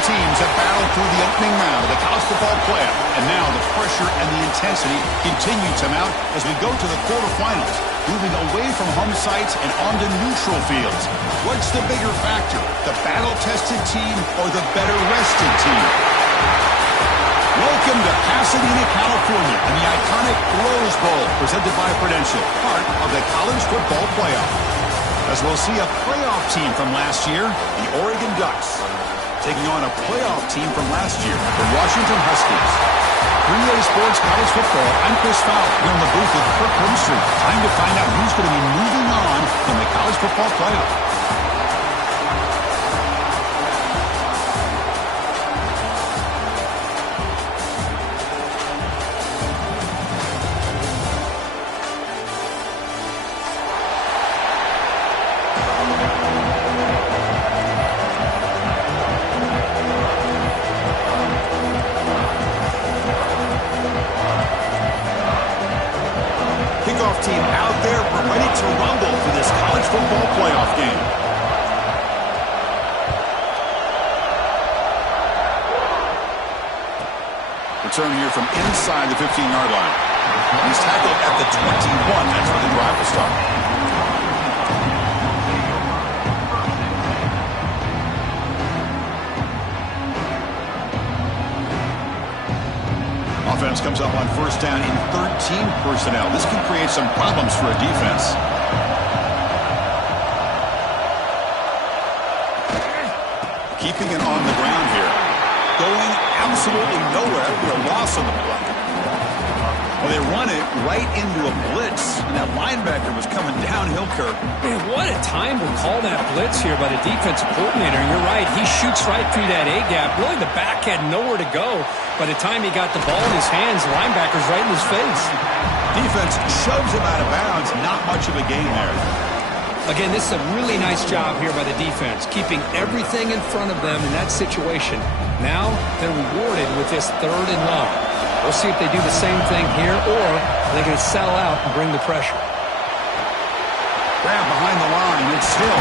teams have battled through the opening round of the college football playoff, and now the pressure and the intensity continue to mount as we go to the quarterfinals, moving away from home sites and onto neutral fields. What's the bigger factor, the battle-tested team or the better-rested team? Welcome to Pasadena, California, and the iconic Rose Bowl, presented by Prudential, part of the college football playoff. As we'll see a playoff team from last year, the Oregon Ducks, taking on a playoff team from last year, the Washington Huskies. 3A Sports College Football, I'm Chris Fowler, here in the booth with Kirk Herbstreit. Time to find out who's going to be moving on from the college football playoff. Team out there, we're ready to rumble for this college football playoff game. Return here from inside the 15-yard line. He's tackled at the 21. That's where the drive will start. Offense comes up on first down in 13 personnel. This can create some problems for a defense. Keeping it on the ground here. Going absolutely nowhere after a loss on the play. Well, they run it right into a blitz, and that linebacker was coming downhill, Kirk. Man, what a time to call that blitz here by the defensive coordinator. You're right, he shoots right through that A-gap. Really, the back had nowhere to go. By the time he got the ball in his hands, the linebacker's right in his face. Defense shoves him out of bounds. Not much of a gain there. Again, this is a really nice job here by the defense, keeping everything in front of them in that situation. Now, they're rewarded with this 3rd and long. We'll see if they do the same thing here, or they're going to settle out and bring the pressure. Grab behind the line. It's Hill.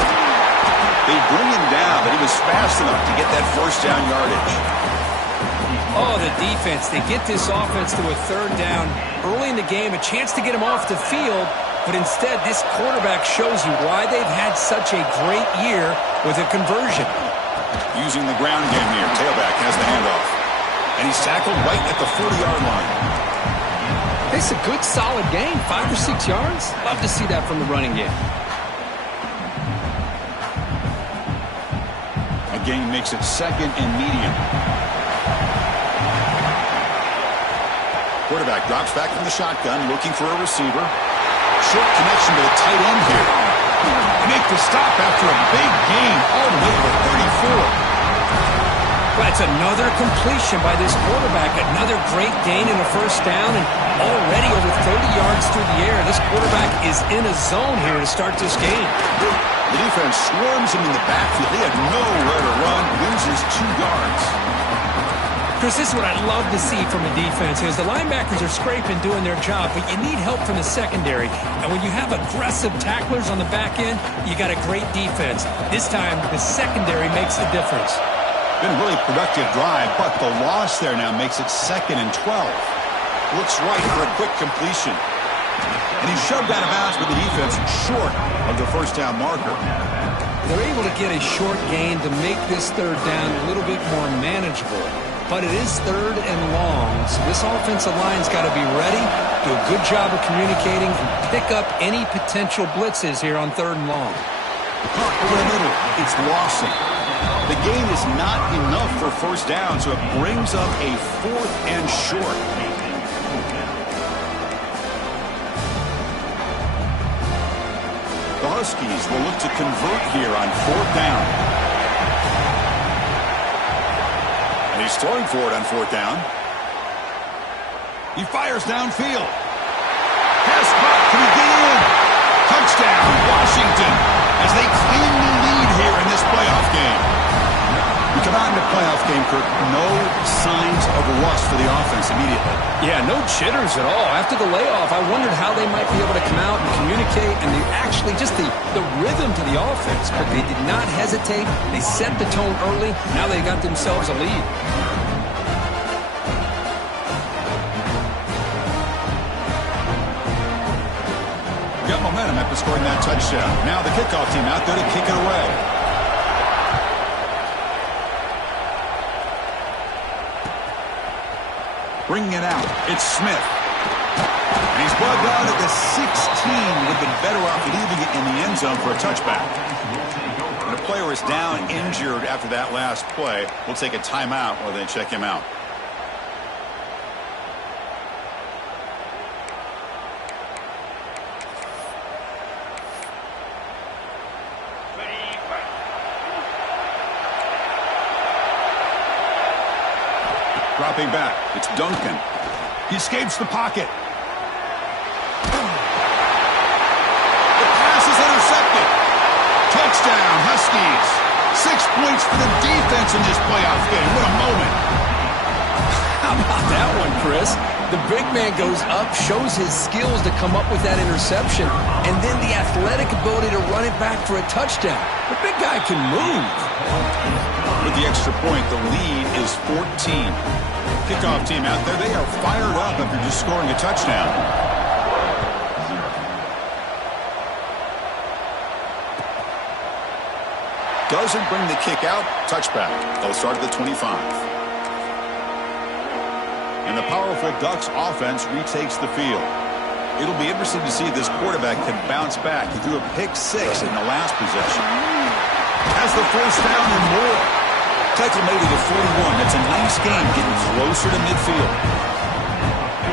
They bring him down, but he was fast enough to get that first down yardage. Oh, the defense. They get this offense to a 3rd down early in the game, a chance to get him off the field, but instead this quarterback shows you why they've had such a great year with a conversion. Using the ground game here. Tailback has the handoff. And he's tackled right at the 40-yard line. It's a good, solid game. 5 or 6 yards. Love to see that from the running game. Again, makes it 2nd and medium. Quarterback drops back from the shotgun, looking for a receiver. Short connection to the tight end here. Make the stop after a big gain all the way to the 34. That's another completion by this quarterback. Another great gain in a first down, and already over 30 yards through the air. This quarterback is in a zone here to start this game. The defense swarms him in the backfield. They had nowhere to run. Loses 2 yards. Chris, this is what I love to see from a defense is the linebackers are scraping, doing their job, but you need help from the secondary. And when you have aggressive tacklers on the back end, you got a great defense. This time, the secondary makes the difference. Been a really productive drive, but the loss there now makes it 2nd and 12. Looks right for a quick completion. And he's shoved out of bounds with the defense short of the first down marker. They're able to get a short gain to make this 3rd down a little bit more manageable. But it is 3rd and long, so this offensive line's got to be ready, do a good job of communicating, and pick up any potential blitzes here on 3rd and long. Caught over the middle. It's Lawson. The gain is not enough for first down, so it brings up a 4th and short. The Huskies will look to convert here on 4th down. And he's throwing for it on 4th down. He fires downfield. Pass caught. Can he get in? Touchdown, Washington, as they claim the lead here in this playoff game. We come out in the playoff game, Kirk. No signs of rust for the offense immediately. Yeah, no jitters at all. After the layoff, I wondered how they might be able to come out and communicate and actually just the rhythm to the offense. But they did not hesitate. They set the tone early. Now they got themselves a lead. Got momentum after scoring that touchdown. Now the kickoff team out there to kick it away. Bringing it out, it's Smith. And he's brought down at the 16. Would have been better off leaving it in the end zone for a touchback. When a player is down injured after that last play, we'll take a timeout or then check him out. Dropping back, it's Duncan. He escapes the pocket. The pass is intercepted. Touchdown, Huskies. 6 points for the defense in this playoff game. What a moment. How about that one, Chris? The big man goes up, shows his skills to come up with that interception, and then the athletic ability to run it back for a touchdown. The big guy can move. With the extra point, the lead is 14. Kickoff team out there, they are fired up after just scoring a touchdown. Doesn't bring the kick out, touchback. They'll start at the 25. And the powerful Ducks offense retakes the field. It'll be interesting to see if this quarterback can bounce back. He threw a pick-6 in the last possession. Has the first down and more. Tackle made at the 41. That's a nice game, getting closer to midfield.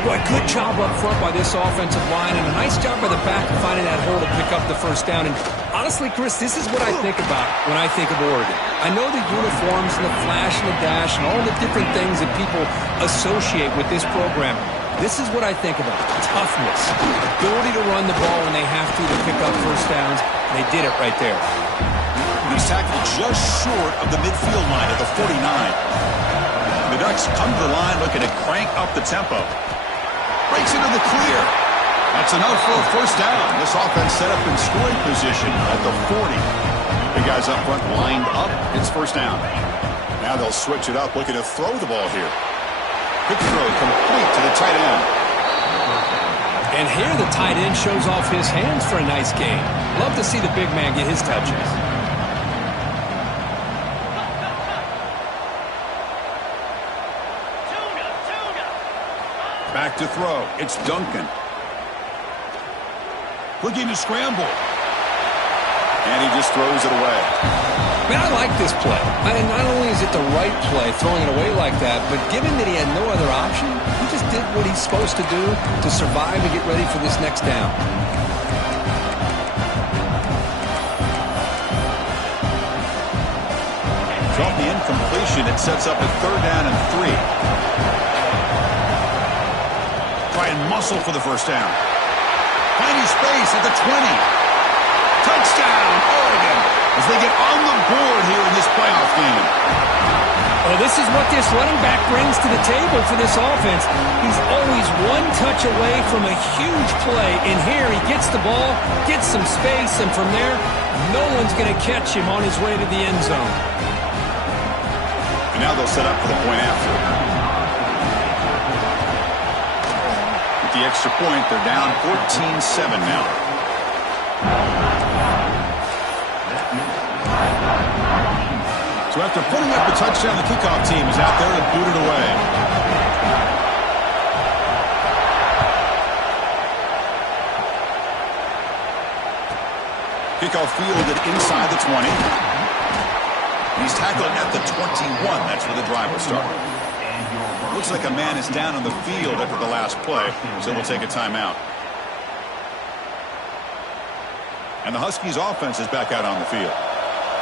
Boy, good job up front by this offensive line, and a nice job by the back of finding that hole to pick up the first down. And honestly, Chris, this is what I think about when I think of Oregon. I know the uniforms and the flash and the dash and all the different things that people associate with this program. This is what I think about. Toughness. Ability to run the ball when they have to pick up first downs. They did it right there. He's tackled just short of the midfield line at the 49. The Ducks come to the line looking to crank up the tempo. Breaks into the clear. That's enough for a first down. This offense set up in scoring position at the 40. The guys up front lined up. It's first down. Now they'll switch it up, looking to throw the ball here. Quick throw complete to the tight end. And here the tight end shows off his hands for a nice gain. Love to see the big man get his touches. Back to throw. It's Duncan. Looking to scramble. And he just throws it away. Man, I like this play. Not only is it the right play, throwing it away like that, but given that he had no other option, he just did what he's supposed to do to survive and get ready for this next down. Drop the incompletion. It sets up a third down and 3. Try and muscle for the first down. Finding space at the 20. Touchdown, Oregon, as they get on the board here in this playoff game. Well, this is what this running back brings to the table for this offense. He's always one touch away from a huge play. And here he gets the ball, gets some space, and from there, no one's going to catch him on his way to the end zone. And now they'll set up for the point after. With the extra point, they're down 14-7 now. So after putting up the touchdown, the kickoff team is out there to boot it away. Kickoff fielded inside the 20. He's tackled at the 21. That's where the drive will start. Looks like a man is down on the field after the last play, so we'll take a timeout. And the Huskies offense is back out on the field.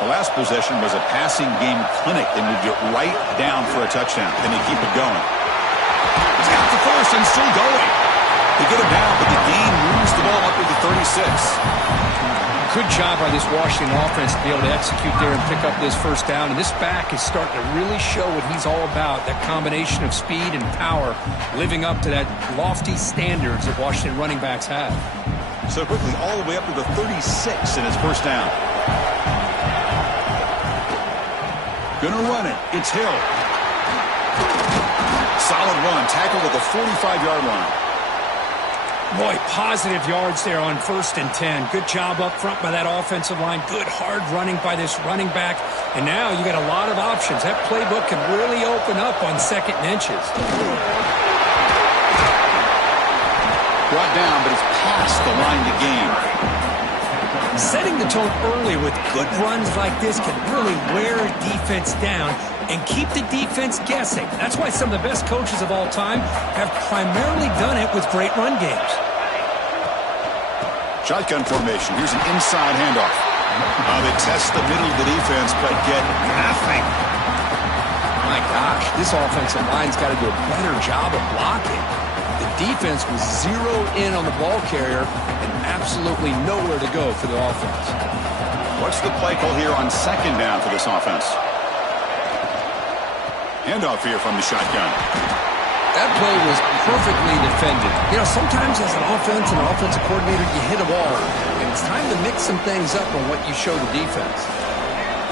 The last possession was a passing game clinic. They moved it right down for a touchdown. Then they keep it going. He's got the first and still going. They get it down, but the gain moves the ball up to the 36. Good job by this Washington offense to be able to execute there and pick up this first down. And this back is starting to really show what he's all about, that combination of speed and power, living up to that lofty standards that Washington running backs have. So quickly, all the way up to the 36 in his first down. Gonna run it. It's Hill. Solid run. Tackled at the 45-yard line. Boy, positive yards there on 1st and 10. Good job up front by that offensive line. Good hard running by this running back. And now you got a lot of options. That playbook can really open up on 2nd and inches. Brought down, but it's past the line to gain. Setting the tone early with good runs like this can really wear a defense down and keep the defense guessing. That's why some of the best coaches of all time have primarily done it with great run games. Shotgun formation. Here's an inside handoff. They test the middle of the defense, but get nothing. My gosh, this offensive line's got to do a better job of blocking. The defense was zeroed in on the ball carrier and absolutely nowhere to go for the offense. What's the play call here on 2nd down for this offense? Handoff here from the shotgun. That play was perfectly defended. You know, sometimes as an offense and an offensive coordinator, you hit a wall, and it's time to mix some things up on what you show the defense.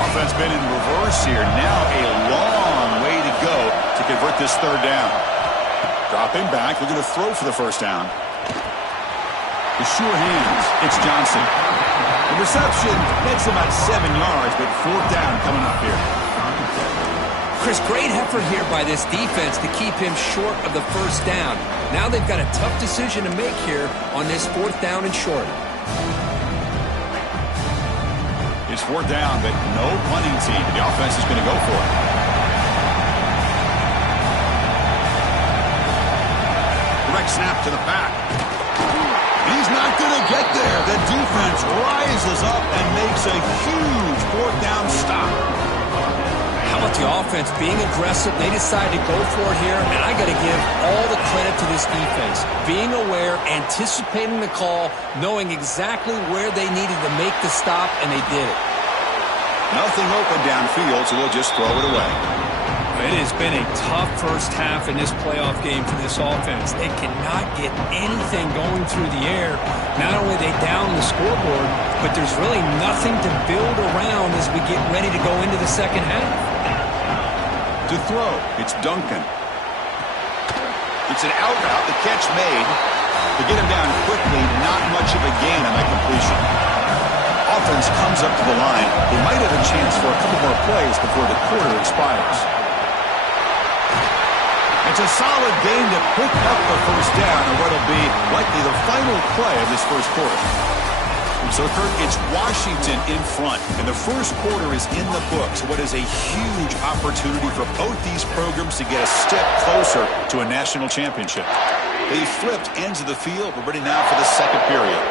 Offense been in reverse here. Now a long way to go to convert this 3rd down. Dropping back, looking to throw for the first down. The sure hands, it's Johnson. The reception gets about 7 yards, but 4th down coming up here. Chris, great effort here by this defense to keep him short of the first down. Now they've got a tough decision to make here on this 4th down and short. It's 4th down, but no punting team. The offense is going to go for it. Direct snap to the back. He's not going to get there. The defense rises up and makes a huge 4th down stop. How about the offense being aggressive? They decide to go for it here, and I got to give all the credit to this defense. Being aware, anticipating the call, knowing exactly where they needed to make the stop, and they did it. Nothing open downfield, so they'll just throw it away. It has been a tough first half in this playoff game for this offense. They cannot get anything going through the air. Not only are they down the scoreboard, but there's really nothing to build around as we get ready to go into the second half. To throw, it's Duncan. It's an out route, the catch made. To get him down quickly, not much of a gain on that completion. Offense comes up to the line. They might have a chance for a couple more plays before the quarter expires. It's a solid gain to pick up the first down in what will be likely the final play of this first quarter. So, Kurt, it's Washington in front, and the first quarter is in the books. What is a huge opportunity for both these programs to get a step closer to a national championship. They flipped ends of the field. We're ready now for the second period.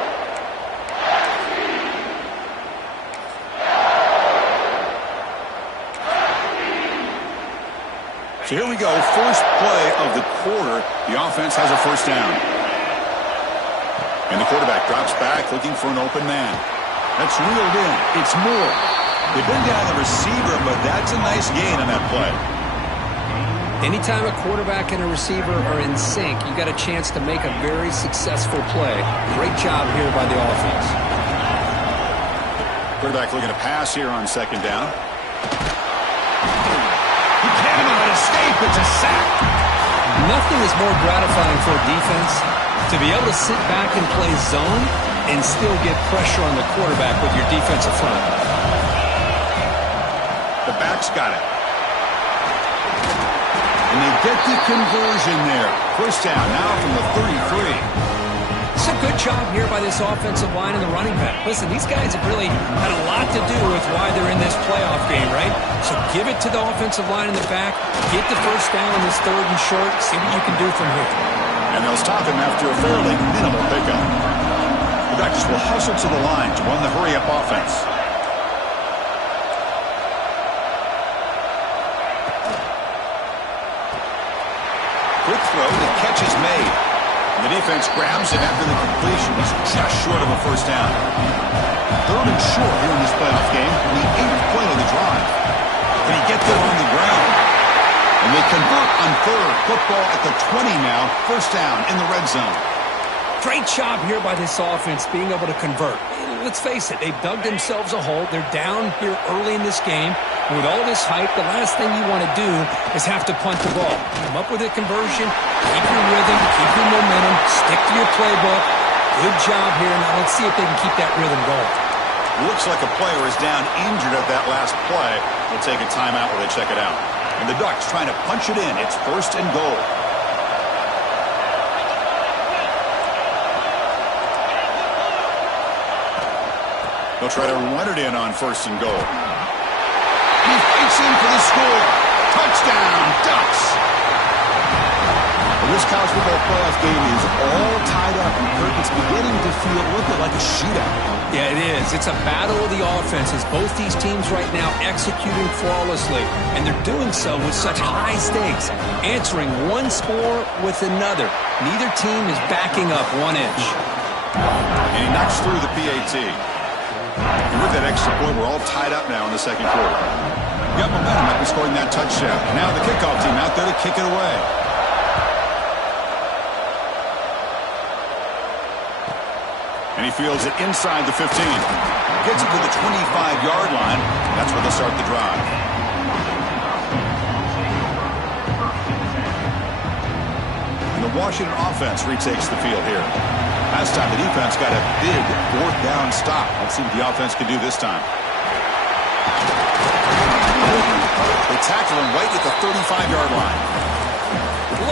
So here we go, first play of the quarter. The offense has a first down. And the quarterback drops back, looking for an open man. That's reeled in. It's Moore. They've been down the receiver, but that's a nice gain on that play. Anytime a quarterback and a receiver are in sync, you got a chance to make a very successful play. Great job here by the offense. Quarterback looking to pass here on 2nd down. He can't even escape. It's a sack. Nothing is more gratifying for a defense to be able to sit back and play zone and still get pressure on the quarterback with your defensive front. The back's got it. And they get the conversion there. First down now from the 33. It's a good job here by this offensive line and the running back. Listen, these guys have really had a lot to do with why they're in this playoff game, right? So give it to the offensive line in the back. Get the first down in this 3rd and short. See what you can do from here. And they'll stop him after a fairly minimal pickup. The Ducks will hustle to the line to run the hurry-up offense. Quick throw, the catch is made. And the defense grabs it after the completion. He's just short of a first down. 3rd and short here in this playoff game. And the 8th play of the drive. Can he get there on the ground? And they convert on 3rd. Football at the 20 now. First down in the red zone. Great job here by this offense being able to convert. Let's face it, they've dug themselves a hole. They're down here early in this game. And with all this hype, the last thing you want to do is have to punt the ball. Come up with a conversion, keep your rhythm, keep your momentum, stick to your playbook. Good job here. Now let's see if they can keep that rhythm going. Looks like a player is down injured at that last play. They'll take a timeout while they check it out. And the Ducks trying to punch it in. It's 1st and goal. They'll try to run it in on 1st and goal. He fights in for the score. Touchdown, Ducks. Well, this college football playoff game is all tied up, and Kirk, it's beginning to feel a little bit like a shootout. Yeah, it is. It's a battle of the offenses. Both these teams right now executing flawlessly, and they're doing so with such high stakes, answering one score with another. Neither team is backing up 1 inch. And he knocks through the PAT. And with that extra point, we're all tied up now in the 2nd quarter. Got momentum after scoring that touchdown. Now the kickoff team out there to kick it away. And he fields it inside the 15. Gets it to the 25-yard line. That's where they'll start the drive. And the Washington offense retakes the field here. Last time the defense got a big 4th down stop. Let's see what the offense can do this time. They tackle him right at the 35-yard line.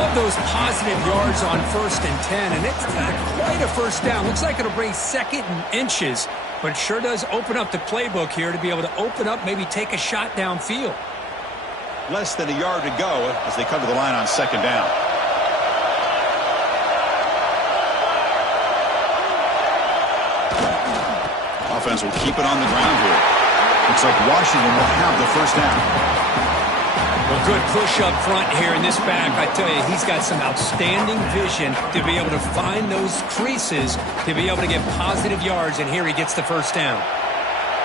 Love those positive yards on 1st and 10, and it's not quite a first down. Looks like it'll bring 2nd and inches, but sure does open up the playbook here to be able to open up, maybe take a shot downfield. Less than a yard to go as they come to the line on 2nd down. Offense will keep it on the ground here. Looks like Washington will have the first down. Well, good push up front here in this back. I tell you, he's got some outstanding vision to be able to find those creases, to be able to get positive yards, and here he gets the first down.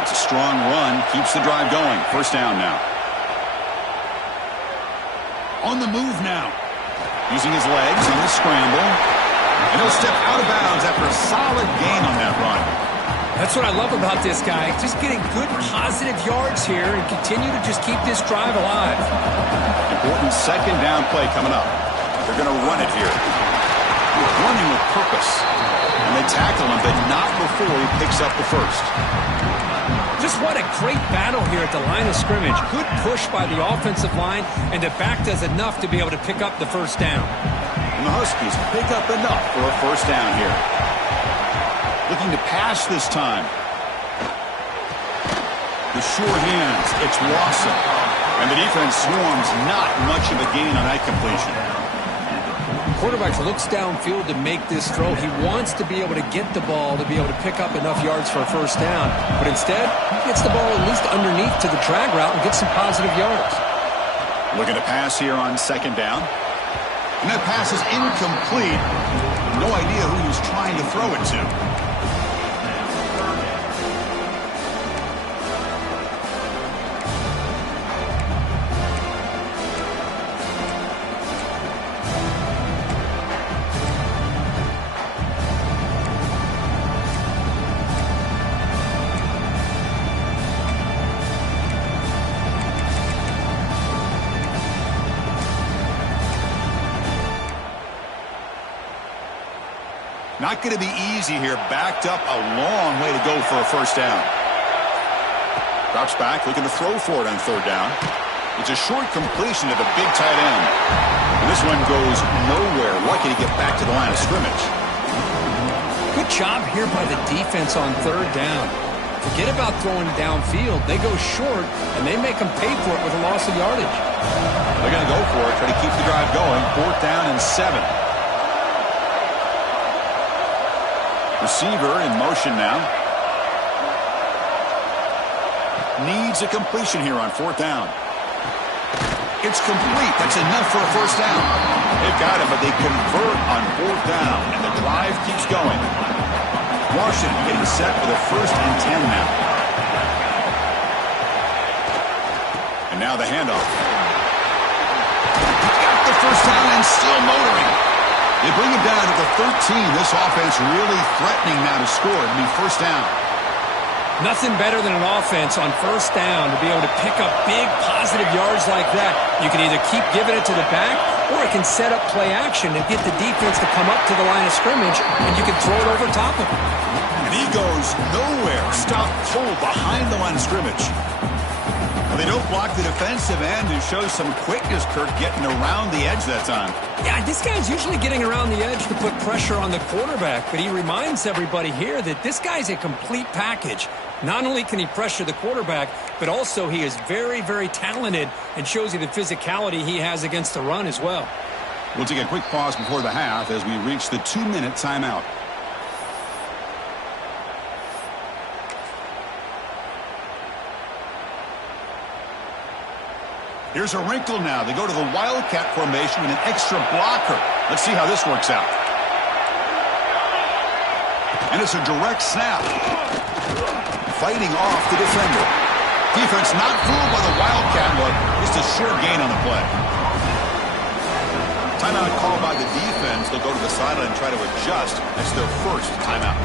It's a strong run, keeps the drive going. First down now. On the move now. Using his legs on the scramble. And he'll step out of bounds after a solid gain on that run. That's what I love about this guy. Just getting good positive yards here and continue to just keep this drive alive. Important 2nd down play coming up. They're going to run it here. Running with purpose. And they tackle him, but not before he picks up the first. Just what a great battle here at the line of scrimmage. Good push by the offensive line, and the back does enough to be able to pick up the first down. And the Huskies pick up enough for a first down here. Looking to pass this time. The short hands, it's Lawson. And the defense swarms, not much of a gain on that completion. Quarterback looks downfield to make this throw. He wants to be able to get the ball to be able to pick up enough yards for a first down. But instead, he gets the ball at least underneath to the drag route and gets some positive yards. Looking to pass here on 2nd down. And that pass is incomplete. No idea who he was trying to throw it to. Not going to be easy here. Backed up a long way to go for a first down. Drops back, looking to throw for it on 3rd down. It's a short completion to the big tight end. And this one goes nowhere. Lucky to get back to the line of scrimmage. Good job here by the defense on 3rd down. Forget about throwing downfield. They go short, and they make them pay for it with a loss of yardage. They're going to go for it, try to keep the drive going. 4th down and 7. Receiver in motion now. Needs a completion here on 4th down. It's complete. That's enough for a first down. They've got him, but they convert on 4th down, and the drive keeps going. Washington getting set for the 1st and 10 now. And now the handoff. Got the 1st down and still motoring. They bring him down to the 13. This offense really threatening now to score and be 1st down. Nothing better than an offense on 1st down to be able to pick up big positive yards like that. You can either keep giving it to the back, or it can set up play action and get the defense to come up to the line of scrimmage, and you can throw it over top of him. And he goes nowhere. Stop cold behind the line of scrimmage. Well, they don't block the defensive end, who shows some quickness, Kirk, getting around the edge that time. Yeah, this guy's usually getting around the edge to put pressure on the quarterback, but he reminds everybody here that this guy's a complete package. Not only can he pressure the quarterback, but also he is very, very talented and shows you the physicality he has against the run as well. We'll take a quick pause before the half as we reach the 2-minute timeout. Here's a wrinkle now. They go to the Wildcat formation with an extra blocker. Let's see how this works out. And it's a direct snap. Fighting off the defender. Defense not fooled by the Wildcat look. Just a sure gain on the play. Timeout called by the defense. They'll go to the sideline and try to adjust. That's their 1st timeout.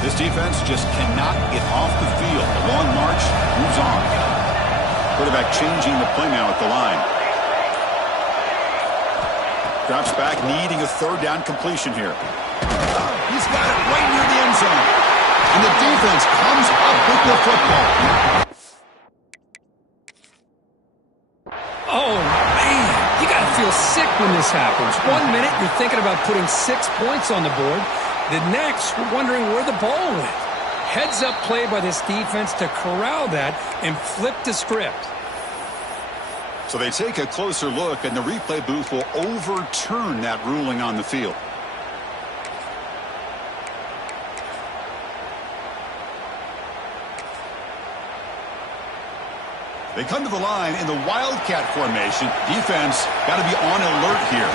This defense just cannot get off the field. The long march moves on. Quarterback changing the play now at the line. Drops back, needing a 3rd down completion here. He's got it right near the end zone. And the defense comes up with the football. Oh, man, you got to feel sick when this happens. 1 minute, you're thinking about putting 6 points on the board. The next, we're wondering where the ball went. Heads-up play by this defense to corral that and flip the script. So they take a closer look, and the replay booth will overturn that ruling on the field. They come to the line in the Wildcat formation. Defense got to be on alert here.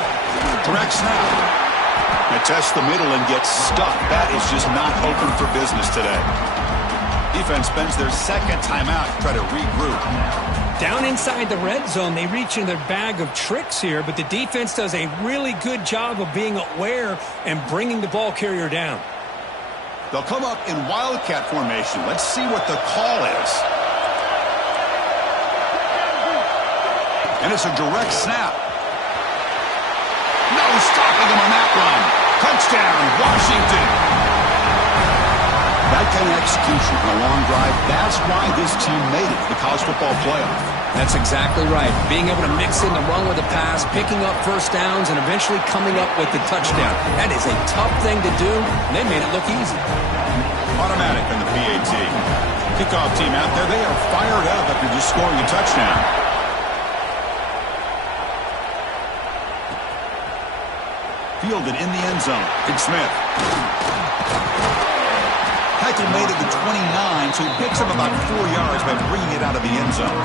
Direct snap. They test the middle and get stuck. That is just not open for business today. Defense spends their 2nd timeout to try to regroup. Down inside the red zone, they reach in their bag of tricks here, but the defense does a really good job of being aware and bringing the ball carrier down. They'll come up in Wildcat formation. Let's see what the call is. And it's a direct snap. No stopping him on that run. Touchdown, Washington. That kind of execution on a long drive, that's why this team made it to the college football playoff. That's exactly right. Being able to mix in the run with the pass, picking up 1st downs, and eventually coming up with the touchdown. That is a tough thing to do, and they made it look easy. Automatic in the PAT. Kickoff team out there, they are fired up after just scoring a touchdown. Fielded in the end zone. Big Smith. Heichel made it to 29, so he picks up about 4 yards by bringing it out of the end zone.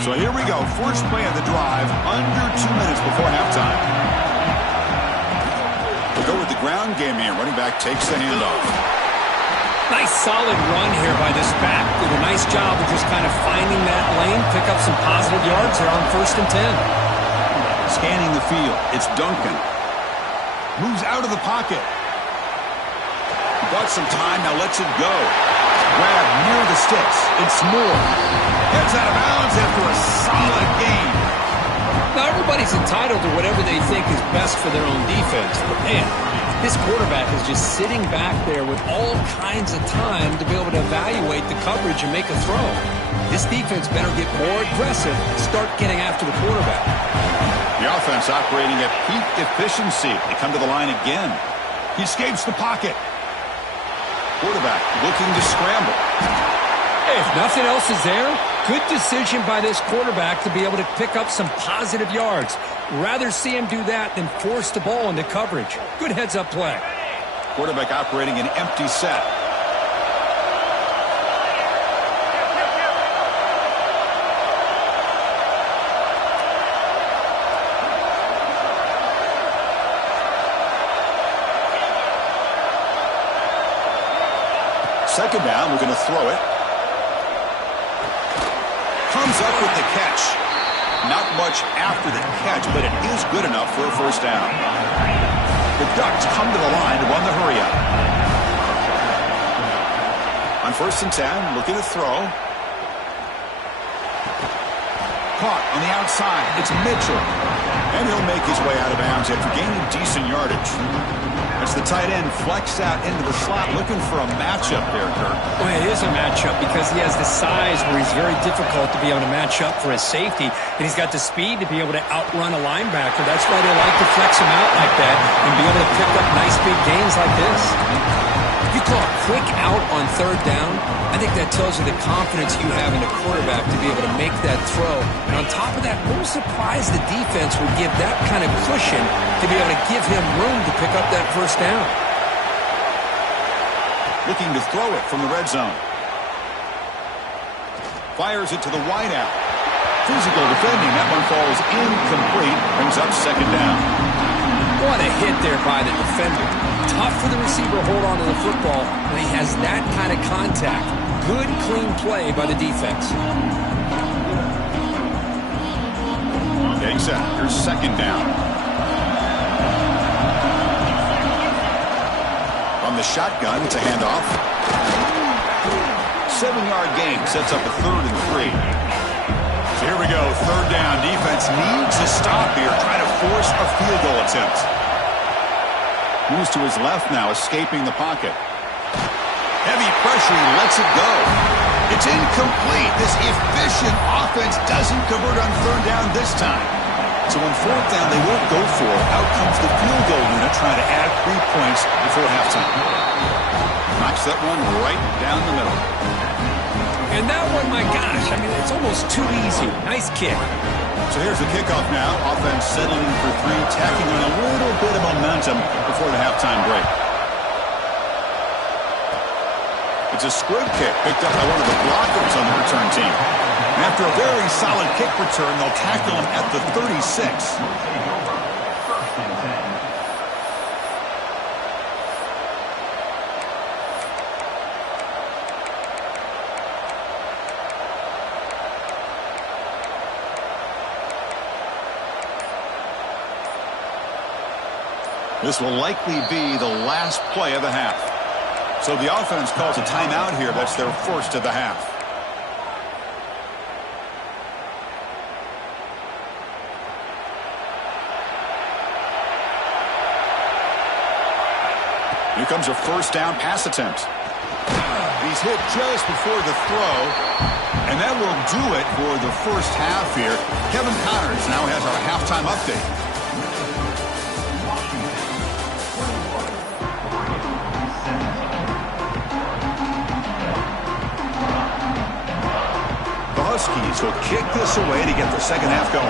So here we go. First play of the drive, under 2 minutes before halftime. We'll go with the ground game here. Running back takes the handoff. Nice solid run here by this back. Did a nice job of just kind of finding that lane, pick up some positive yards there on 1st and 10. Scanning the field. It's Duncan. Moves out of the pocket. Bought some time, now lets it go. Grab near the sticks. It's Moore. Heads out of bounds after a solid game. Now, everybody's entitled to whatever they think is best for their own defense. But, man, this quarterback is just sitting back there with all kinds of time to be able to evaluate the coverage and make a throw. This defense better get more aggressive and start getting after the quarterback. The offense operating at peak efficiency. They come to the line again. He escapes the pocket. Quarterback looking to scramble. Hey, if nothing else is there, good decision by this quarterback to be able to pick up some positive yards. Rather see him do that than force the ball into coverage. Good heads-up play. Quarterback operating an empty set. Second down, we're going to throw it. Comes up with the catch. Not much after the catch, but it is good enough for a first down. The Ducks come to the line to run the hurry-up. On 1st and 10, looking to throw. Caught on the outside. It's Mitchell. And he'll make his way out of bounds after gaining decent yardage. As the tight end flexed out into the slot, looking for a matchup there, Kirk. Well, it is a matchup because he has the size where he's very difficult to be able to match up for his safety, and he's got the speed to be able to outrun a linebacker. That's why they like to flex him out like that and be able to pick up nice big gains like this. If you call a quick out on 3rd down, I think that tells you the confidence you have in a quarterback to be able to make that throw. And on top of that, a little surprised the defense would give that kind of cushion to be able to give him room to pick up that first down. Looking to throw it from the red zone. Fires it to the wideout. Physical defending. That one falls incomplete. Brings up 2nd down. What a hit there by the defender. Tough for the receiver to hold on to the football when he has that kind of contact. Good, clean play by the defense. Getting set. Here's 2nd down. On the shotgun, it's a handoff. 7-yard gain sets up a 3rd and 3. So here we go. 3rd down. Defense needs a stop here. Trying to force a field goal attempt. Moves to his left now, escaping the pocket. Heavy pressure, he lets it go. It's incomplete. This efficient offense doesn't convert on 3rd down this time. So on 4th down, they won't go for it. Out comes the field goal unit trying to add 3 points before halftime. Knocks that one right down the middle. And that one, my gosh, I mean, it's almost too easy. Nice kick. So here's the kickoff now. Offense settling in for 3, tacking on a little bit of momentum before the halftime break. It's a squib kick picked up by one of the blockers on the return team. And after a very solid kick return, they'll tackle him at the 36. This will likely be the last play of the half. So the offense calls a timeout here. That's their first of the half. Here comes a 1st down pass attempt. He's hit just before the throw, and that will do it for the first half here. Kevin Connors now has our halftime update. Huskies will kick this away to get the second half going.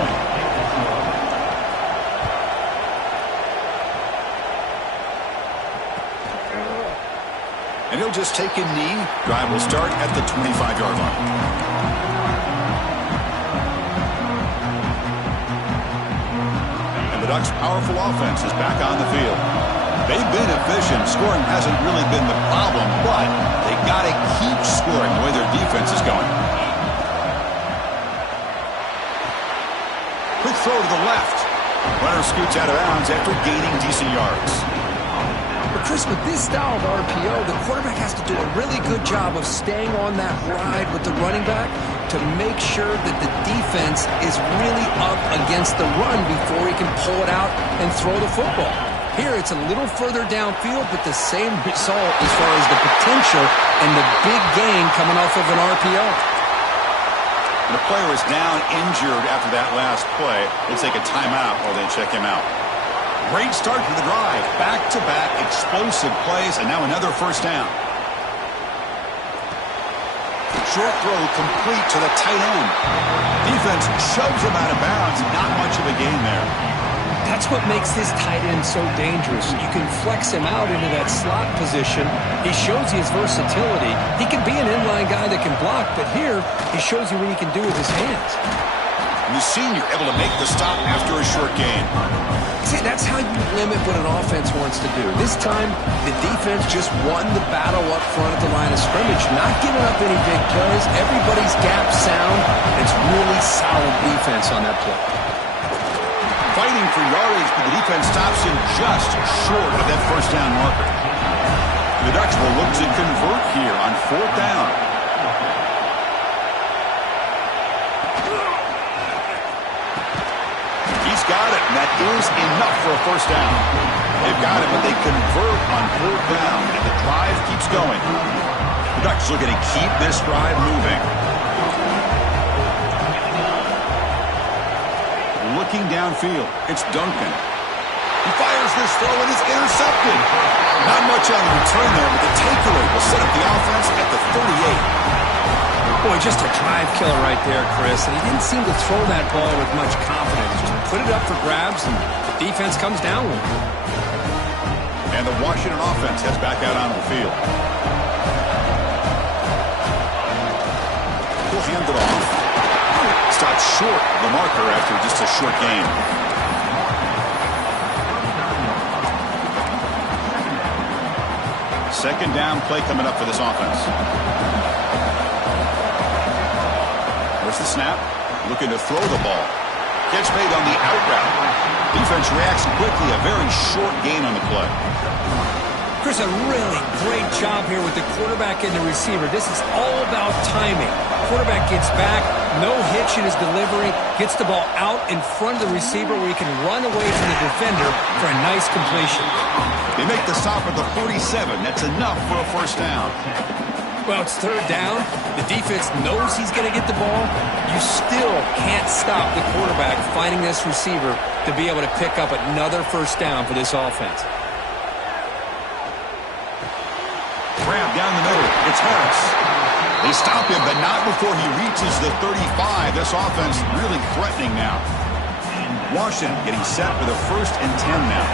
And he'll just take a knee. Drive will start at the 25-yard line. And the Ducks' powerful offense is back on the field. They've been efficient. Scoring hasn't really been the problem, but they got to keep scoring the way their defense is going. Quick throw to the left. Runner scoots out of bounds after gaining decent yards. But Chris, with this style of RPO, the quarterback has to do a really good job of staying on that ride with the running back to make sure that the defense is really up against the run before he can pull it out and throw the football. Here, it's a little further downfield, but the same result as far as the potential and the big gain coming off of an RPO. The player is down injured after that last play. They'll take a timeout while they check him out. Great start to the drive. Back-to-back explosive plays, and now another first down. Short throw complete to the tight end. Defense shoves him out of bounds. Not much of a gain there. That's what makes this tight end so dangerous. You can flex him out into that slot position. He shows you his versatility. He can be an inline guy that can block, but here he shows you what he can do with his hands. And the senior able to make the stop after a short gain. See, that's how you limit what an offense wants to do. This time, the defense just won the battle up front at the line of scrimmage, not giving up any big plays. Everybody's gap sound. It's really solid defense on that play. Fighting for yardage, but the defense stops him just short of that first down marker. The Ducks will look to convert here on fourth down. He's got it, and that is enough for a first down. They've got it, but they convert on fourth down, and the drive keeps going. The Ducks looking to keep this drive moving. Looking downfield, it's Duncan. He fires this throw and is intercepted. Not much on the return there, but the takeaway will set up the offense at the 38. Boy, just a drive killer right there, Chris. And he didn't seem to throw that ball with much confidence. Just put it up for grabs, and the defense comes down with it. And the Washington offense heads back out onto the field. He'll hand it off. Stopped short of the marker after just a short gain. Second down play coming up for this offense. There's the snap. Looking to throw the ball. Catch made on the out route. Defense reacts quickly. A very short gain on the play. Chris, a really great job here with the quarterback and the receiver. This is all about timing. Quarterback gets back, no hitch in his delivery, gets the ball out in front of the receiver where he can run away from the defender for a nice completion. They make the stop at the 47. That's enough for a first down. Well, it's third down. The defense knows he's going to get the ball. You still can't stop the quarterback finding this receiver to be able to pick up another first down for this offense. Grab down the middle. It's Harris. They stop him, but not before he reaches the 35. This offense really threatening now. Washington getting set for the 1st and 10 now.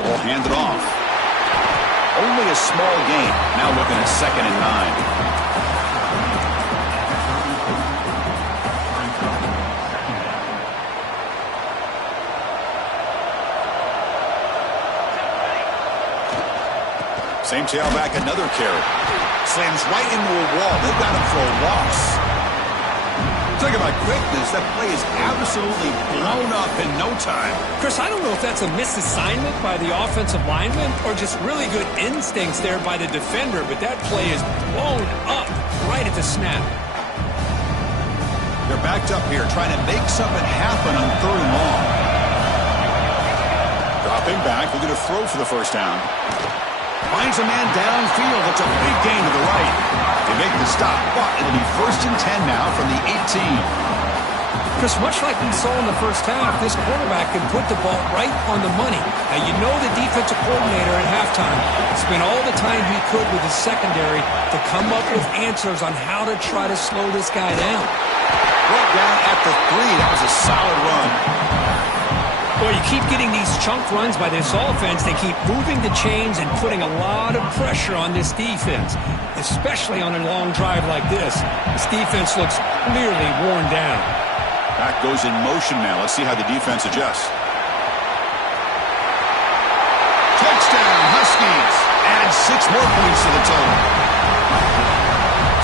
Ball handed off. Only a small gain. Now looking at 2nd and 9. Same tailback, another carry. Slams right into a wall. They've got him for a loss. Talk about quickness. That play is absolutely blown up in no time. Chris, I don't know if that's a misassignment by the offensive lineman or just really good instincts there by the defender, but that play is blown up right at the snap. They're backed up here trying to make something happen on 3rd and long. Dropping back, looking to throw for the first down. Finds a man downfield. That's a big gain to the right. They make the stop, but it'll be 1st and 10 now from the 18. Chris, much like we saw in the first half, this quarterback can put the ball right on the money. Now, you know the defensive coordinator at halftime spent all the time he could with his secondary to come up with answers on how to try to slow this guy down. Brought down at the 3. That was a solid run. Well, you keep getting these chunk runs by this offense. They keep moving the chains and putting a lot of pressure on this defense, especially on a long drive like this. This defense looks clearly worn down. Back goes in motion now. Let's see how the defense adjusts. Touchdown, Huskies. Add 6 more points to the total.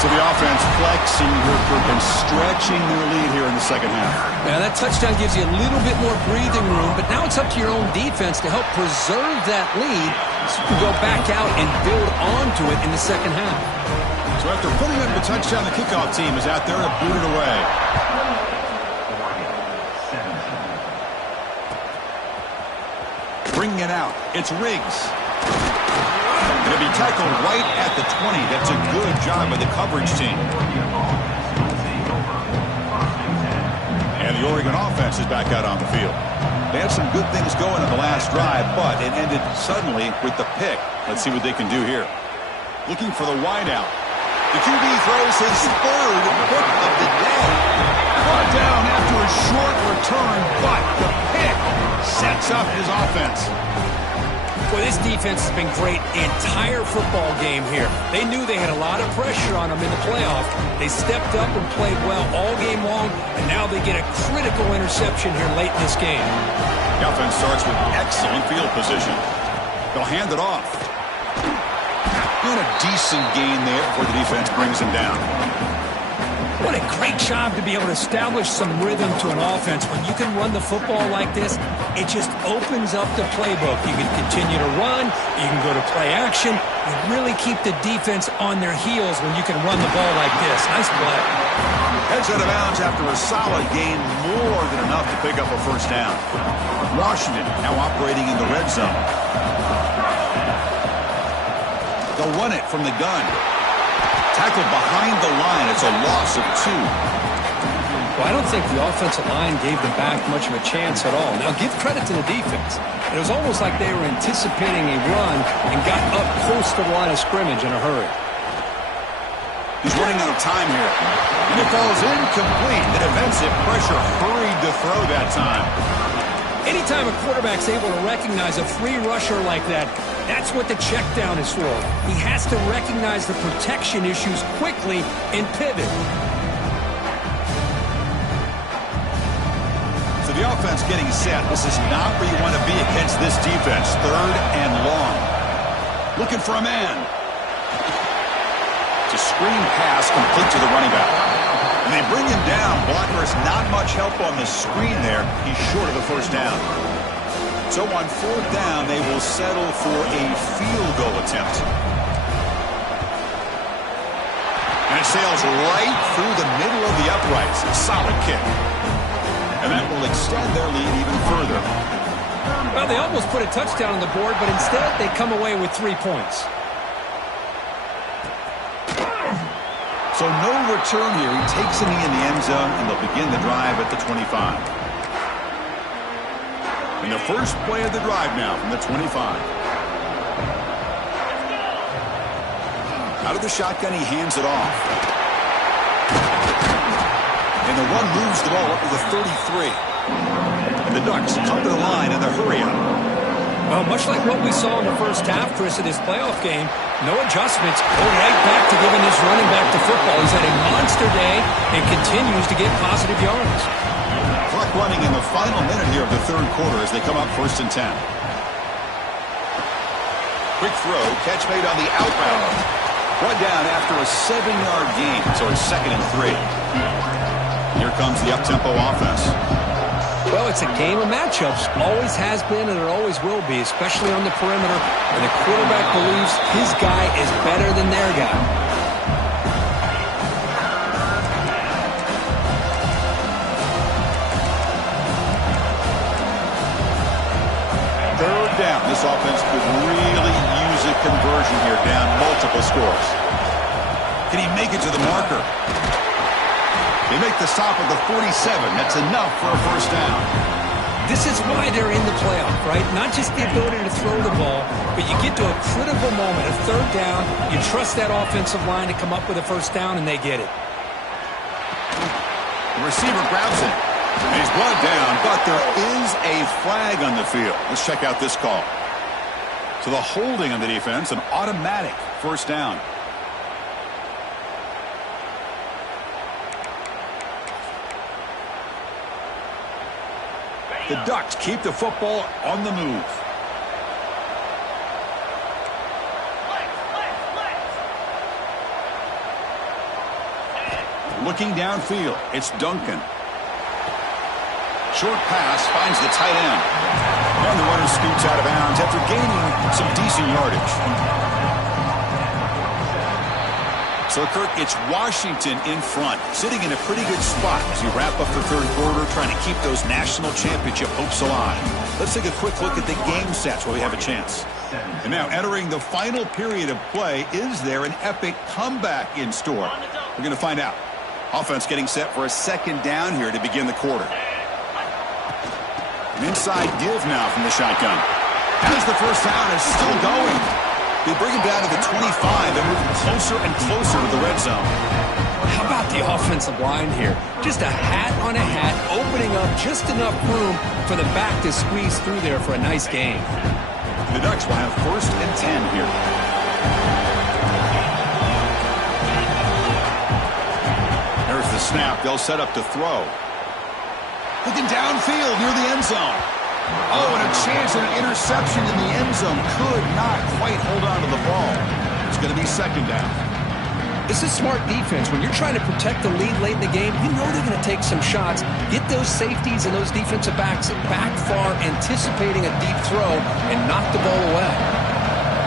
So the offense flexing their group and stretching their lead here in the second half. Now that touchdown gives you a little bit more breathing room, but now it's up to your own defense to help preserve that lead so you can go back out and build onto it in the second half. So after putting up the touchdown, the kickoff team is out there to boot it away. Bringing it out, it's Riggs. Going to be tackled right at the 20. That's a good job by the coverage team. And And the Oregon offense is back out on the field. They had some good things going in the last drive, but it ended suddenly with the pick. Let's see what they can do here. Looking for the wideout. The QB throws his third pick of the day. Brought down after a short return, but the pick sets up his offense. Well, this defense has been great the entire football game here. They knew they had a lot of pressure on them in the playoff. They stepped up and played well all game long, and now they get a critical interception here late in this game. The offense starts with excellent field position. They'll hand it off. Doing a decent gain there before the defense brings him down. What a great job to be able to establish some rhythm to an offense. When you can run the football like this, it just opens up the playbook. You can continue to run. You can go to play action. You really keep the defense on their heels when you can run the ball like this. Nice play. Heads out of bounds after a solid gain, more than enough to pick up a first down. Washington now operating in the red zone. They'll run it from the gun. Tackled behind the line. It's a loss of 2. Well, I don't think the offensive line gave them back much of a chance at all. Now, give credit to the defense. It was almost like they were anticipating a run and got up close to the line of scrimmage in a hurry. He's running out of time here. And it falls incomplete. The defensive pressure hurried to throw that time. Anytime a quarterback's able to recognize a free rusher like that, that's what the check down is for. He has to recognize the protection issues quickly and pivot. So the offense getting set. This is not where you want to be against this defense. 3rd and long. Looking for a man. It's a screen pass complete to the running back. And they bring him down. Blockers not much help on the screen there. He's short of the first down. So on 4th down, they will settle for a field goal attempt. And it sails right through the middle of the uprights. A solid kick. And that will extend their lead even further. Well, they almost put a touchdown on the board, but instead they come away with 3 points. So no return here. He takes a knee in the end zone, and they'll begin the drive at the 25. And the first play of the drive now from the 25. Out of the shotgun, he hands it off. And the run moves the ball up to the 33. And the Ducks come to the line in the hurry-up. Well, much like what we saw in the first half, Chris, of this playoff game, no adjustments, go right back to giving this running back to football. He's had a monster day and continues to get positive yards. Clock running in the final minute here of the 3rd quarter as they come up 1st and 10. Quick throw, catch made on the out route. Brought down after a 7-yard gain, so it's 2nd and 3. Here comes the up-tempo offense. Well, it's a game of matchups. Always has been and it always will be, especially on the perimeter. And the quarterback believes his guy is better than their guy. Third down. This offense could really use a conversion here, down multiple scores. Can he make it to the marker? They make the stop at the 47. That's enough for a first down. This is why they're in the playoff, right? Not just the ability to throw the ball, but you get to a critical moment, a 3rd down. You trust that offensive line to come up with a first down, and they get it. The receiver grabs it, and he's brought down, but there is a flag on the field. Let's check out this call. So the holding on the defense, an automatic first down. The Ducks keep the football on the move. Looking downfield, it's Duncan. Short pass finds the tight end. And the runner scoots out of bounds after gaining some decent yardage. So, Kirk, it's Washington in front, sitting in a pretty good spot as you wrap up the 3rd quarter, trying to keep those national championship hopes alive. Let's take a quick look at the game stats while we have a chance. And now, entering the final period of play, is there an epic comeback in store? We're going to find out. Offense getting set for a second down here to begin the quarter. An inside give now from the shotgun. As the first down is still going. They bring him down to the 25 and move closer and closer to the red zone. How about the offensive line here? Just a hat on a hat, opening up just enough room for the back to squeeze through there for a nice gain. The Ducks will have 1st and 10 here. There's the snap. They'll set up to throw. Looking downfield near the end zone. Oh, and a chance at an interception in the end zone. Could not quite hold on to the ball. It's going to be second down. This is smart defense. When you're trying to protect the lead late in the game, you know they're going to take some shots, get those safeties and those defensive backs back far, anticipating a deep throw, and knock the ball away.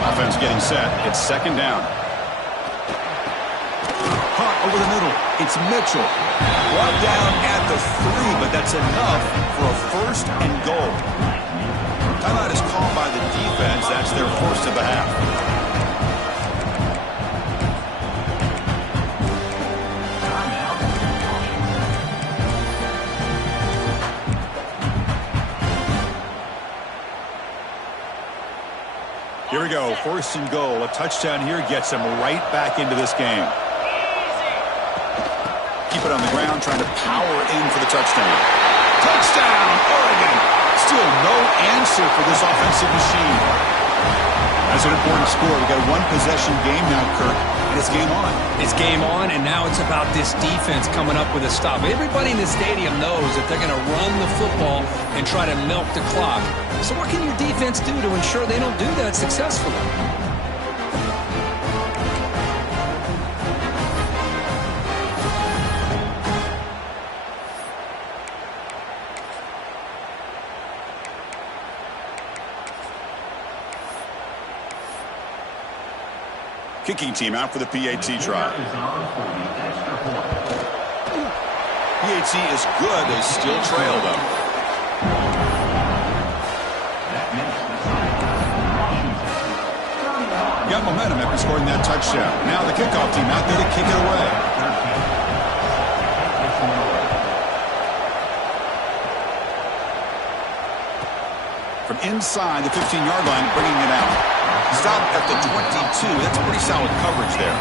Offense getting set. It's second down. Caught over the middle. It's Mitchell. Brought down at the 3, but that's enough for a 1st and goal. Timeout is called by the defense. That's their 1st of the half. Here we go, 1st and goal. A touchdown here gets them right back into this game. Keep it on the ground, trying to power in for the touchdown. Touchdown, Oregon! Still no answer for this offensive machine. That's an important score. We've got a one-possession game now, Kirk, and it's game on. It's game on, and now it's about this defense coming up with a stop. Everybody in the stadium knows that they're going to run the football and try to milk the clock. So what can your defense do to ensure they don't do that successfully? Kicking team out for the PAT try. PAT is good. They still trail, though. Got momentum after scoring that touchdown. Now the kickoff team out there to kick it away. From inside the 15-yard line, bringing it out. Stop at the 22. That's pretty solid coverage there.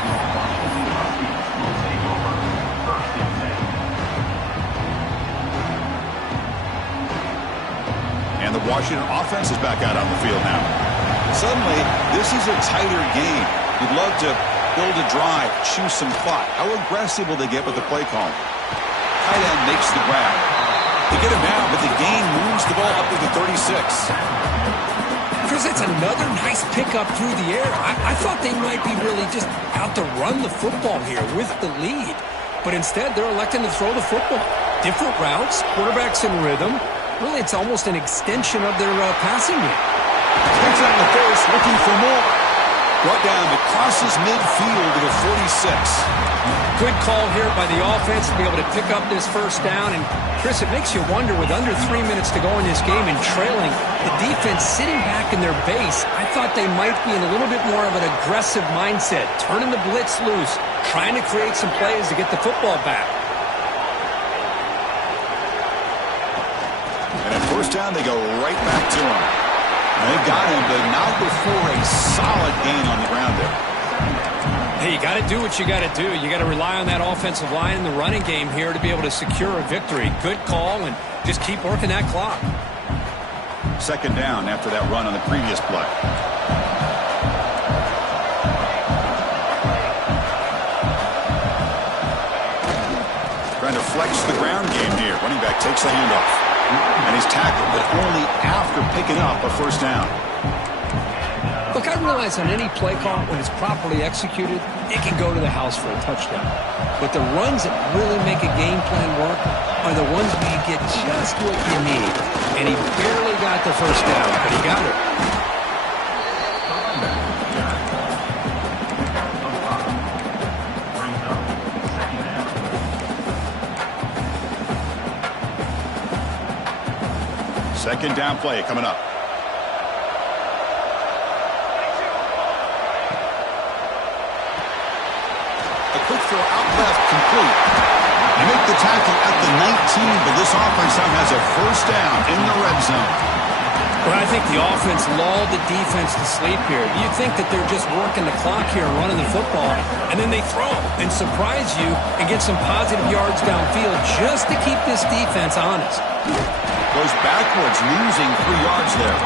And the Washington offense is back out on the field now. Suddenly, this is a tighter game. You'd love to build a drive, choose some clock. How aggressive will they get with the play call? Tight end makes the grab. They get him down, but the gain moves the ball up to the 36. Chris, that's another nice pickup through the air. I thought they might be really just out to run the football here with the lead. But instead, they're electing to throw the football. Different routes, quarterbacks in rhythm. Really, it's almost an extension of their passing game. Takes on the first, looking for more. Brought down to crosses midfield to the 46. Good call here by the offense to be able to pick up this first down. And, Chris, it makes you wonder, with under 3 minutes to go in this game and trailing, the defense sitting back in their base, I thought they might be in a little bit more of an aggressive mindset, turning the blitz loose, trying to create some plays to get the football back. And at first down, they go right back to him. They got him, but not before a solid gain on the ground there. Hey, you got to do what you got to do. You got to rely on that offensive line in the running game here to be able to secure a victory. Good call, and just keep working that clock. Second down after that run on the previous play. Trying to flex the ground game here. Running back takes the handoff. And he's tackled, but only after picking up a first down. Look, I realize on any play call, when it's properly executed, it can go to the house for a touchdown. But the runs that really make a game plan work are the ones where you get just what you need. And he barely got the first down, but he got it. Second down play coming up. A quick throw out left, complete. They make the tackle at the 19, but this offense now has a first down in the red zone. Well, I think the offense lulled the defense to sleep here. You'd think that they're just working the clock here and running the football, and then they throw and surprise you and get some positive yards downfield just to keep this defense honest. Goes backwards, losing 3 yards there.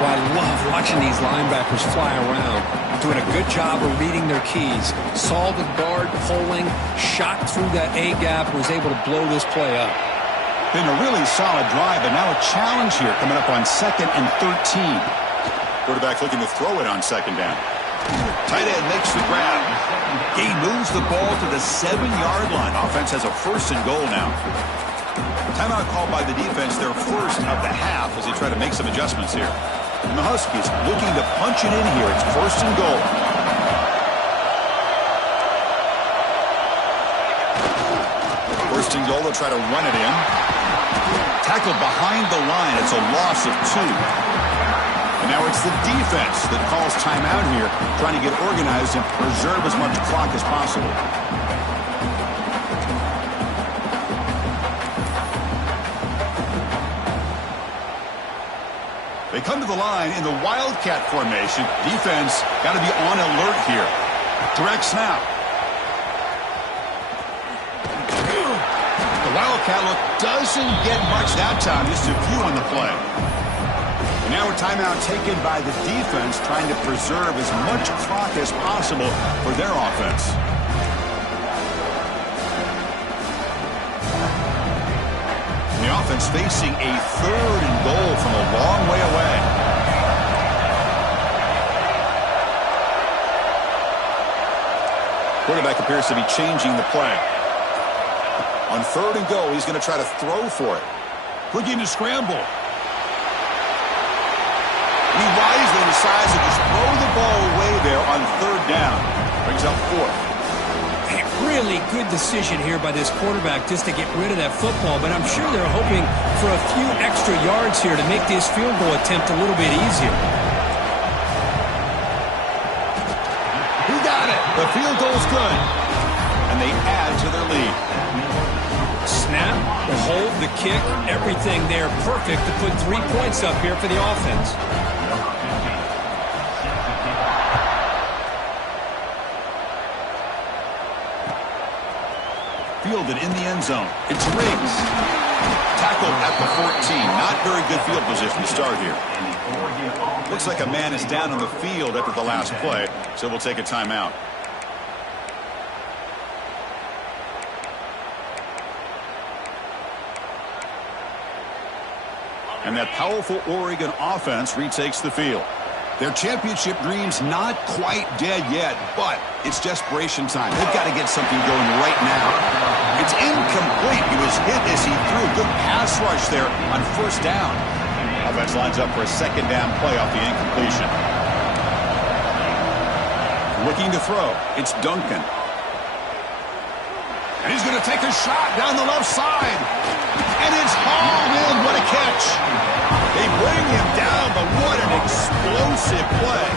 Well, I love watching these linebackers fly around, doing a good job of reading their keys. Saw the guard pulling, shot through that A-gap, was able to blow this play up. Been a really solid drive, but now a challenge here coming up on 2nd and 13. Quarterback looking to throw it on 2nd down. Tight end makes the grab. He moves the ball to the 7-yard line. Offense has a 1st and goal now. Timeout called by the defense, their first of the half as they try to make some adjustments here. And the Huskies looking to punch it in here. It's 1st and goal. First and goal, they'll try to run it in. Tackled behind the line. It's a loss of 2. And now it's the defense that calls timeout here, trying to get organized and preserve as much clock as possible. They come to the line in the Wildcat formation. Defense got to be on alert here. Direct snap. The Wildcat look doesn't get much that time. Just a few on the play. And now a timeout taken by the defense, trying to preserve as much clock as possible for their offense. And the offense facing a 3rd and goal from a long way away. Quarterback appears to be changing the play. On 3rd and goal, he's going to try to throw for it. Looking to scramble. He wisely decides to just throw the ball away there on 3rd down. Brings up 4th. A really good decision here by this quarterback just to get rid of that football, but I'm sure they're hoping for a few extra yards here to make this field goal attempt a little bit easier. He got it. The field goal's good. And they add to their lead. Snap, the hold, the kick, everything there perfect to put 3 points up here for the offense. Fielded in the end zone. It's Riggs. Tackled at the 14. Not very good field position to start here. Looks like a man is down on the field after the last play, so we'll take a timeout. And that powerful Oregon offense retakes the field. Their championship dreams not quite dead yet, but it's desperation time. They've got to get something going right now. It's incomplete. He was hit as he threw. Good pass rush there on 1st down. Offense lines up for a 2nd down play off the incompletion. Looking to throw. It's Duncan. And he's going to take a shot down the left side. And it's hauled in. What a catch. They bring him down, but what an explosive play.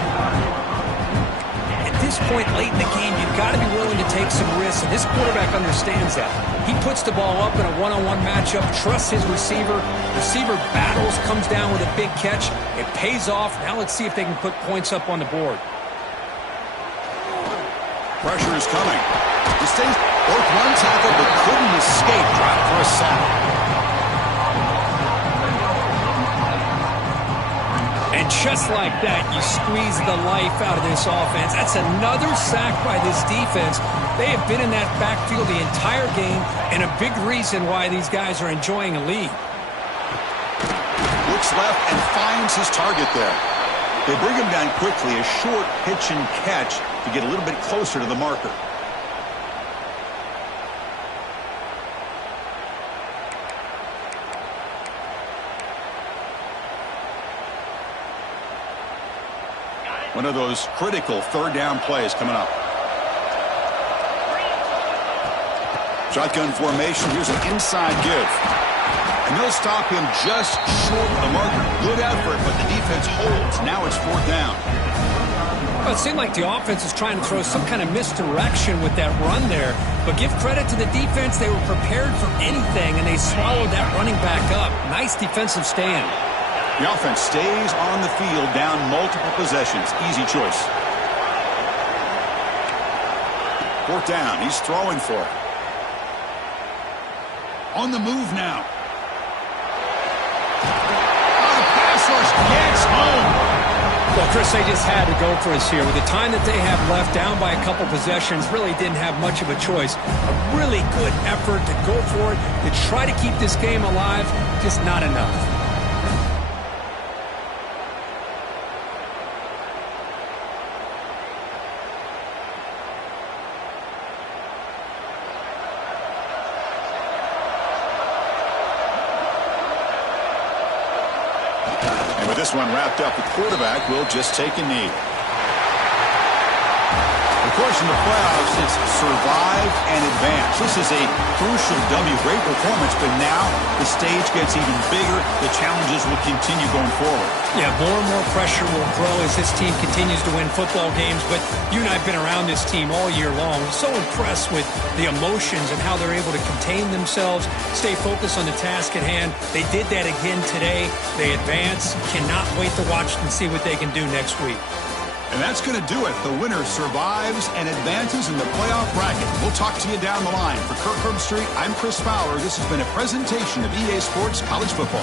At this point late in the game, you've got to be willing to take some risks, and this quarterback understands that. He puts the ball up in a one-on-one matchup, trusts his receiver. Receiver battles, comes down with a big catch. It pays off. Now let's see if they can put points up on the board. Pressure is coming. He stays both one tackle, but couldn't escape. Dropped for a sack. And just like that, you squeeze the life out of this offense. That's another sack by this defense. They have been in that backfield the entire game, and a big reason why these guys are enjoying a lead. Looks left and finds his target there. They bring him down quickly, a short pitch and catch to get a little bit closer to the marker. One of those critical 3rd down plays coming up. Shotgun formation. Here's an inside give. And they'll stop him just short of the marker. Good effort, but the defense holds. Now it's 4th down. Well, it seemed like the offense was trying to throw some kind of misdirection with that run there. But give credit to the defense. They were prepared for anything, and they swallowed that running back up. Nice defensive stand. The offense stays on the field down multiple possessions. Easy choice. 4th down. He's throwing for it. On the move now. Oh, the pass rush gets home. Well, Chris, they just had to go for us here. With the time that they have left, down by a couple possessions, really didn't have much of a choice. A really good effort to go for it, to try to keep this game alive, just not enough. With this one wrapped up, the quarterback will just take a knee. Of course, in the playoffs, it's survive and advance. This is a crucial W. Great performance, but now the stage gets even bigger. The challenges will continue going forward. Yeah, more and more pressure will grow as this team continues to win football games. But you and I have been around this team all year long. So impressed with the emotions and how they're able to contain themselves, stay focused on the task at hand. They did that again today. They advance. Cannot wait to watch and see what they can do next week. And that's going to do it. The winner survives and advances in the playoff bracket. We'll talk to you down the line. For Kirk Herbstreit, I'm Chris Fowler. This has been a presentation of EA Sports College Football.